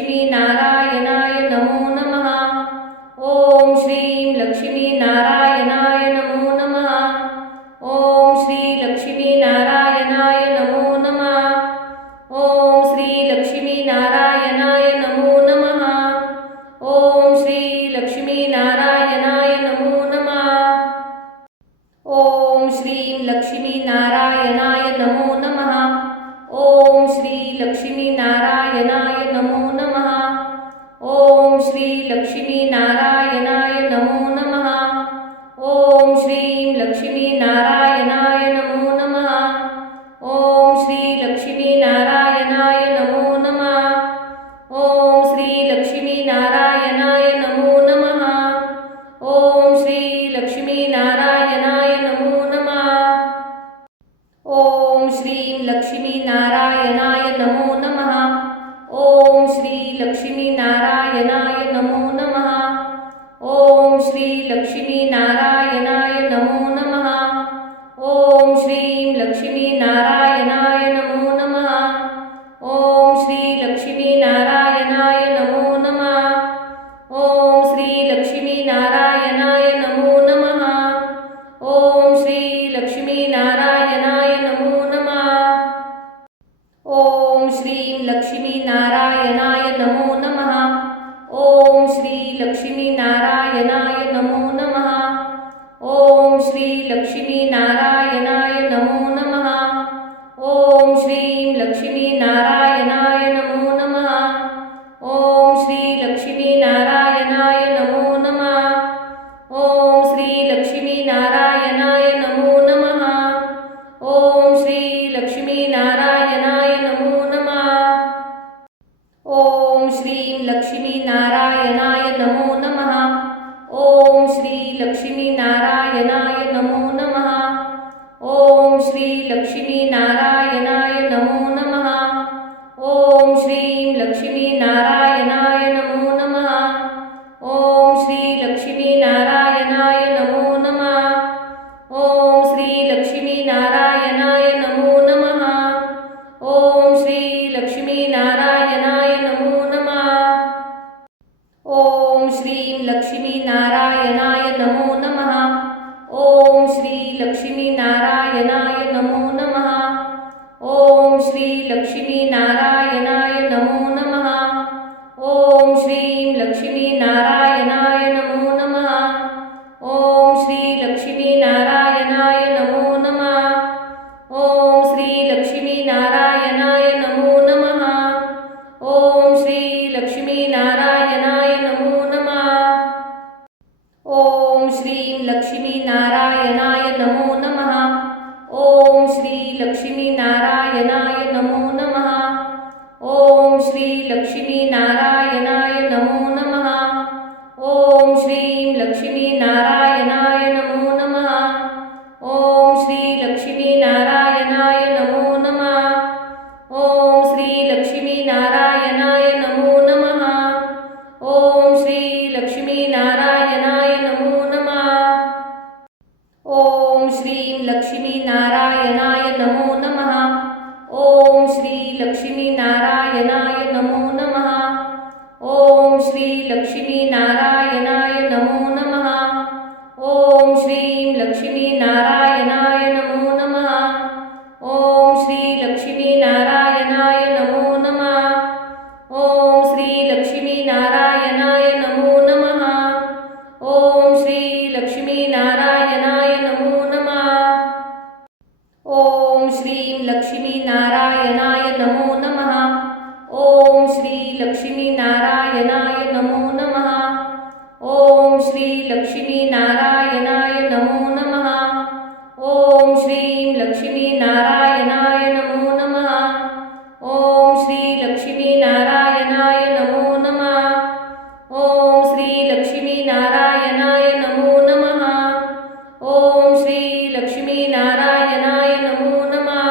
लक्ष्मीनारायणाय नमो नमः। ओम श्रीं लक्ष्मीनारायणाय नमो नमः। ओम श्री लक्ष्मीनारायणाय नमो नमः। ओम श्री लक्ष्मीनारायणाय नमो नमः। ओम श्री लक्ष्मीनारायणाय नमो नमः। ओम श्रीं लक्ष्मीनारायणाय नमो नमः। ओम श्री लक्ष्मीनारायणाय नमो नमः। ओम श्री लक्ष्मीनारायणाय नमो नमः। ओम श्रीं लक्ष्मीनारायणाय नमो नमः। ओम श्री लक्ष्मीनारायणाय नमो नमः। ओम श्री लक्ष्मीनारायणाय नमो नमः। ओम श्री लक्ष्मीनारायणाय नमो नमः। ओम श्रीं लक्ष्मीनारायणाय नमो नमः। ओम श्री लक्ष्मीनारायणाय नमो नमः। ओम श्री लक्ष्मीनारायणाय नमो नमः। ओम श्रीं लक्ष्मीनारायणाय नमो नमः। ओम श्री लक्ष्मीनारायणाय नमो नमः। ओम श्री लक्ष्मीनारायणाय नमो नमः। ओम श्री लक्ष्मीनारायणाय नमो नमः। ओम श्रीं लक्ष्मीनारायणाय नमो नमः। ओम श्री लक्ष्मीनारायणाय नमो नमः। ओम श्री लक्ष्मीनारायणाय नमो नमः। ओम श्रीं लक्ष्मीनारायणाय नमो नमः। ओम श्री लक्ष्मीनारायणाय नमो नमः। ओम श्री लक्ष्मीनारायणाय नमो नमः। ओम श्री लक्ष्मीनारायणाय नमो नमः। ओम श्रीं लक्ष्मीनारायणाय नमो नमः। ओम श्री लक्ष्मीनारायणाय नमो नमः। ओम श्री लक्ष्मीनारायणाय नमो नमः। ओम श्रीं लक्ष्मीनारायणाय नमो नमः। ओम श्री लक्ष्मीनारायणाय नमो नमः। ओम श्री लक्ष्मीनारायणाय नमो नमः। ओम श्री लक्ष्मीनारायणाय नमो नमः। ओम श्रीं लक्ष्मीनारायणाय नमो नमः। ओम श्री लक्ष्मीनारायणाय नमो नमः। ओम श्री लक्ष्मीनारायणाय नमो नमः। ओम श्रीं लक्ष्मीनारायणाय नमो नमः। ओम श्री लक्ष्मीनारायणाय नमो नमः। ओम श्री लक्ष्मीनारायणाय नमो नमः। ओम श्री लक्ष्मीनारायणाय नमो नमः। ओम श्रीं लक्ष्मीनारायणाय नमो नमः। ओम श्री लक्ष्मीनारायणाय नमो नमः। ओम श्री लक्ष्मीनारायणाय नमो नमः। ओम श्रीं लक्ष्मीनारायणाय नमो नमः। ओम श्री लक्ष्मीनारायणाय नमो नमः। ओम श्री लक्ष्मीनारायणाय नमो नमः। ओम श्री लक्ष्मीनारायणाय नमो नमः। ओम श्रीं लक्ष्मीनारायणाय नमो नमः। ओम श्री लक्ष्मीनारायणाय नमो नमः। ओम श्री लक्ष्मीनारायणाय नमो नमः। ओम श्रीं लक्ष्मीनारायणाय नमो नमः। ओम श्री लक्ष्मीनारायणाय नमो नमः। ओम श्री लक्ष्मीनारायणाय नमो नमः। ओम श्री लक्ष्मीनारायणाय नमो नमः। ओम श्रीं लक्ष्मीनारायणाय नमो नमः। ओम श्री लक्ष्मीनारायणाय नमो नमः। ओम श्री लक्ष्मीनारायणाय नमो नमः। ओम श्रीं लक्ष्मीनारायणाय नमो नमः। ओम श्री लक्ष्मीनारायणाय नमो नमः। ओम श्री लक्ष्मीनारायणाय नमो नमः। ओम श्री लक्ष्मीनारायणाय नमो नमः।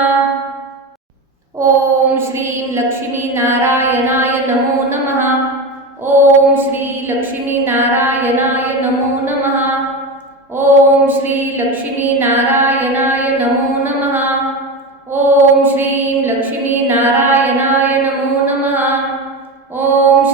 ओम श्रीं लक्ष्मीनारायणाय नमो नमः। ओम श्री लक्ष्मीनारायणाय नमो नमः। ओम श्री लक्ष्मीनारायणाय नमो नमः। ओम श्रीं लक्ष्मीनारायणाय नमो नमः। ओम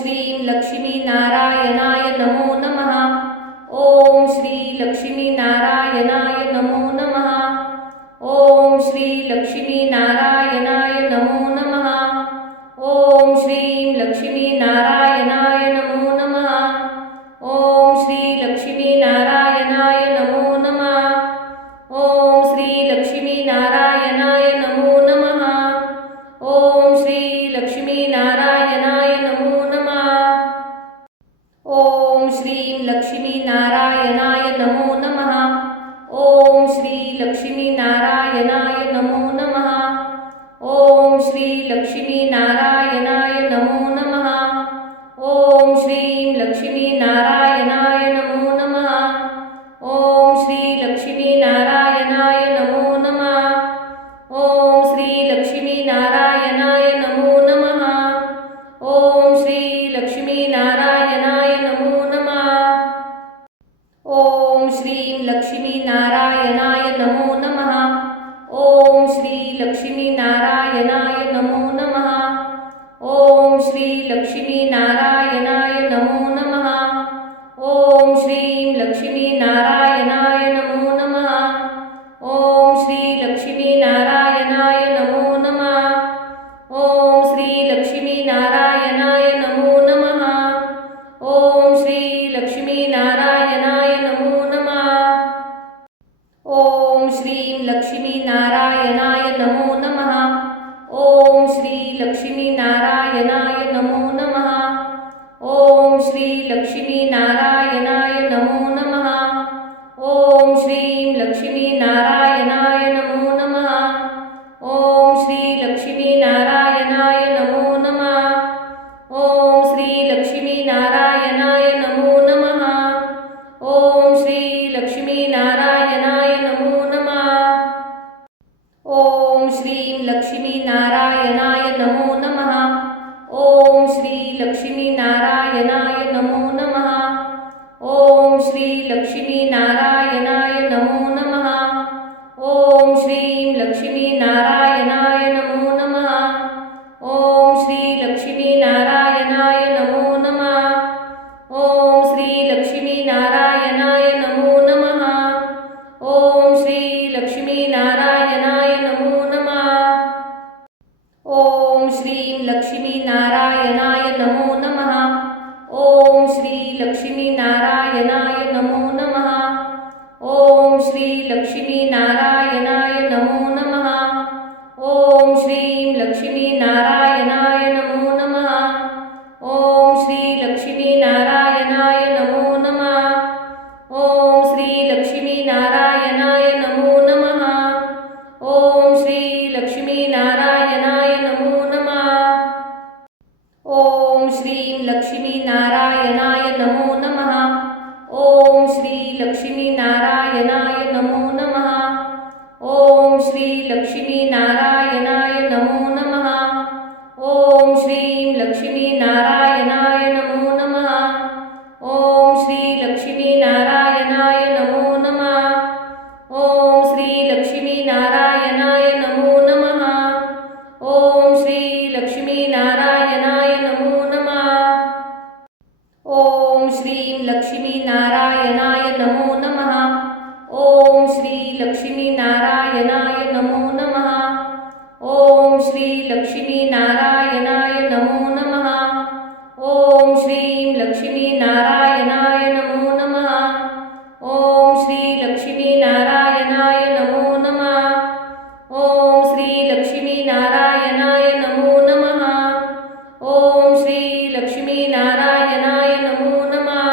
श्रीं लक्ष्मीनारायणाय नमो नमः। ओम श्री लक्ष्मीनारायणाय नमो नमः। ओम श्री लक्ष्मीनारायणाय नमो नमः। ओम श्रीं लक्ष्मीनारायणाय नमो नमः। ओम श्री लक्ष्मीनारायणाय नमो नमः। ओम श्री लक्ष्मीनारायणाय नमो नमः। ओम श्री लक्ष्मीनारायणाय नमो नमः। ओम श्रीं लक्ष्मीनारायणाय नमो नमः। ओम श्री लक्ष्मीनारायणाय नमो नमः। ओम श्री लक्ष्मीनारायणाय नमो नमः। ओम श्रीं लक्ष्मीनारायणाय नमो नमः। ओम श्री लक्ष्मीनारायणाय नमो नमः। ओम श्री लक्ष्मीनारायणाय नमो नमः। ओम श्री लक्ष्मीनारायणाय नमो नमः। ओम श्रीं लक्ष्मीनारायणाय नमो नमः। ओम श्री लक्ष्मीनारायणाय नमो नमः। ओम श्री लक्ष्मीनारायणाय नमो नमः। ओम श्रीं लक्ष्मीनारायणाय नमो नमः। ओम श्री लक्ष्मीनारायणाय नमो नमः। ओम श्री लक्ष्मीनारायणाय नमो नमः। ओम श्री लक्ष्मीनारायणाय नमो नमः। ओम श्रीं लक्ष्मीनारायणाय नमो नमः। ओम श्री लक्ष्मीनारायणाय नमो नमः। ओम श्री लक्ष्मीनारायणाय नमो नमः। ओम श्रीं लक्ष्मीनारायणाय नमो नमः। ओम श्री लक्ष्मीनारायणाय नमो नमः। ओम श्री लक्ष्मीनारायणाय नमो नमः। ओम श्री लक्ष्मीनारायणाय नमो नमः। ओम श्रीं लक्ष्मीनारायणाय नमो नमः। ओम श्री लक्ष्मीनारायणाय नमो नमः। ओम श्री लक्ष्मीनारायणाय नमो नमः। ओम श्रीं लक्ष्मीनारायणाय नमो नमः। ओम श्री लक्ष्मीनारायणाय नमो नमः। ओम श्री लक्ष्मीनारायणाय नमो नमः। ओम श्री लक्ष्मीनारायणाय नमो नमः। ओम श्रीं लक्ष्मीनारायणाय नमो नमः। ओम श्री लक्ष्मीनारायणाय नमो नमः। ओम श्री लक्ष्मीनारायणाय नमो नमः। ओम श्रीं लक्ष्मीनारायणाय नमो नमः। ओम श्री लक्ष्मीनारायणाय नमो नमः। ओम श्री लक्ष्मीनारायणाय नमो नमः। ओम श्री लक्ष्मीनारायणाय नमो नमः। ओम श्रीं लक्ष्मीनारायणाय नमो नमः। ओम श्री लक्ष्मीनारायणाय नमो नमः। ओम श्री लक्ष्मीनारायणाय नमो नमः। ओम श्रीं लक्ष्मीनारायणाय नमो नमः। ओम श्री लक्ष्मीनारायणाय नमो नमः। ओम श्री लक्ष्मीनारायणाय नमो नमः। ओम श्री लक्ष्मीनारायणाय नमो नमः। ओम श्रीं लक्ष्मीनारायणाय नमो नमः। ओम श्री लक्ष्मीनारायणाय नमो नमः। ओम श्री लक्ष्मीनारायणाय नमो नमः। ओम श्रीं लक्ष्मीनारायणाय नमो नमः। ओम श्री लक्ष्मीनारायणाय नमो नमः। ओम श्री लक्ष्मीनारायणाय नमो नमः। ओम श्री लक्ष्मीनारायणाय नमो नमः।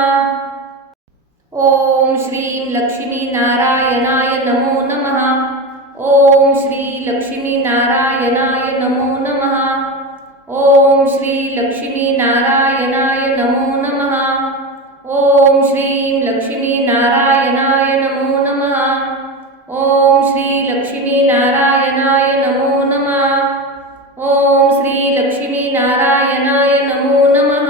ओम श्रीं लक्ष्मीनारायणाय नमो नमः। ओम श्री लक्ष्मीनारायणाय नमो नमः। ओम श्री लक्ष्मीनारायणाय नमो नमः। ओम श्रीं लक्ष्मीनारायणाय नमो नमः। ओम श्री लक्ष्मीनारायणाय नमो नमः। ओम श्री लक्ष्मीनारायणाय नमो नमः।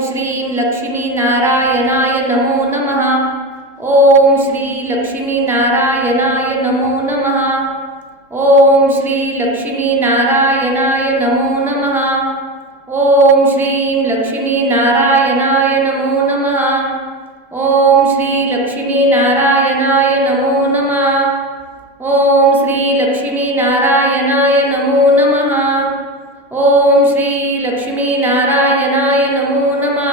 श्रीं लक्ष्मीनारायणाय नमो नमः। ओम श्री लक्ष्मीनारायणाय नमो नमः। ओम श्री लक्ष्मीनारायणाय नमो नमः। ओम श्रीं लक्ष्मीनारायणाय नमो नमः। ओम श्री लक्ष्मीनारायणाय नमो नमः। ओम श्री लक्ष्मीनारायणाय नमो नमः। ओम श्री लक्ष्मीनारायणाय नमो नमः।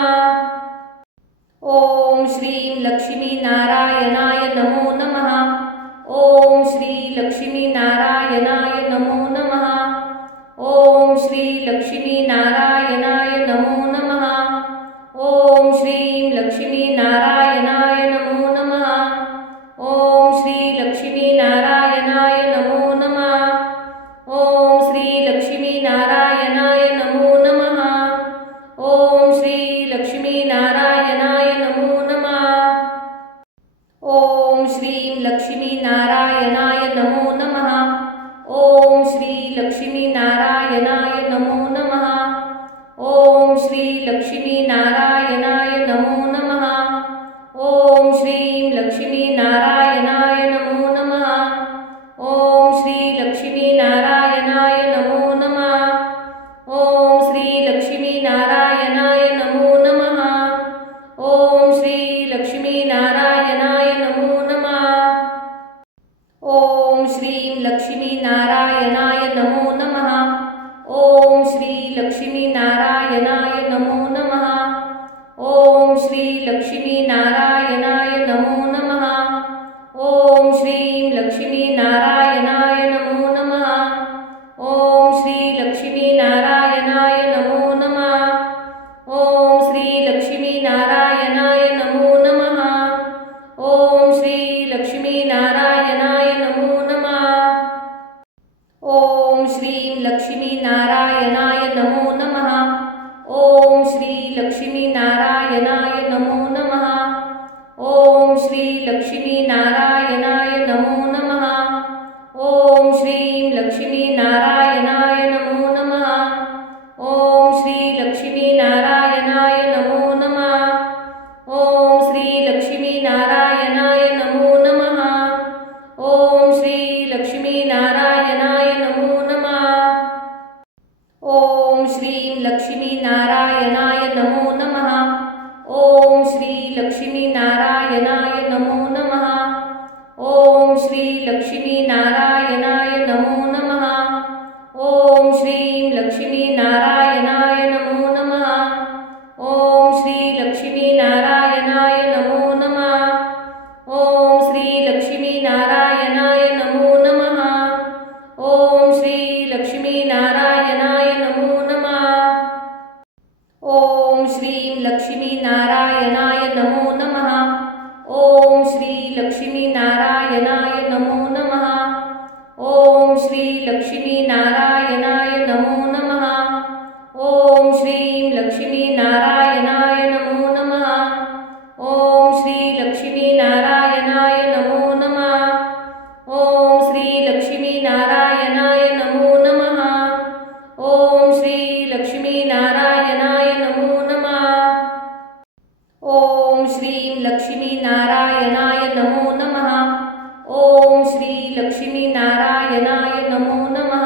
ओम श्रीं लक्ष्मीनारायणाय नमो नमः। ओम श्री लक्ष्मीनारायणाय नमो नमः। ओम श्री लक्ष्मीनारायणाय नमो नमः। ओम श्रीं लक्ष्मीनारायणाय नमो नमः। ओम श्री लक्ष्मीनारायणाय नमो नमः। ओम श्री लक्ष्मीनारायणाय नमो नमः। ओम श्री लक्ष्मीनारायणाय नमो नमः। ओम श्रीं लक्ष्मीनारायणाय नमो नमः। ओम श्री लक्ष्मीनारायणाय नमो नमः। ओम श्री लक्ष्मीनारायणाय नमो नमः। ओम श्रीं लक्ष्मीनारायणाय नमो नमः। ओम श्री लक्ष्मीनारायणाय नमो नमः। ओम श्री लक्ष्मीनारायणाय नमो नमः। ओम श्री लक्ष्मीनारायणाय नमो नमः। ओम श्रीं लक्ष्मीनारायणाय नमो नमः। ओम श्री लक्ष्मीनारायणाय नमो नमः। ओम श्री लक्ष्मीनारायणाय नमो नमः। ओम श्रीं लक्ष्मीनारायणाय नमो नमः। ओम श्री लक्ष्मीनारायणाय नमो नमः। ओम श्री लक्ष्मीनारायणाय नमो नमः। ओम श्री लक्ष्मीनारायणाय नमो नमः। ओम श्रीं लक्ष्मीनारायणाय नमो नमः। ओम श्री लक्ष्मीनारायणाय नमो नमः। ओम श्री लक्ष्मीनारायणाय नमो नमः। ओम श्रीं लक्ष्मीनारायणाय नमो नमः। ओम श्री लक्ष्मीनारायणाय नमो नमः। ओम श्री लक्ष्मीनारायणाय नमो नमः। ओम श्री लक्ष्मीनारायणाय नमो नमः। ओम श्रीं लक्ष्मीनारायणाय नमो नमः। ओम श्री लक्ष्मीनारायणाय नमो नमः। ओम श्री लक्ष्मीनारायणाय नमो नमः। ओम श्रीं लक्ष्मीनारायणाय नमो नमः। ओम श्री लक्ष्मीनारायणाय नमो नमः। ओम श्री लक्ष्मीनारायणाय नमो नमः। ओम श्री लक्ष्मीनारायणाय नमो नमः। ओम श्रीं लक्ष्मीनारायणाय नमो नमः। ओम श्री लक्ष्मीनारायणाय नमो नमः। ओम श्री लक्ष्मीनारायणाय नमो नमः। ओम श्रीं लक्ष्मीनारायणाय नमो नमः। ओम श्री लक्ष्मीनारायणाय नमो नमः। ओम श्री लक्ष्मीनारायणाय नमो नमः। ओम श्री लक्ष्मीनारायणाय नमो नमः। ओम श्रीं लक्ष्मीनारायणाय नमो नमः। ओम श्री लक्ष्मीनारायणाय नमो नमः।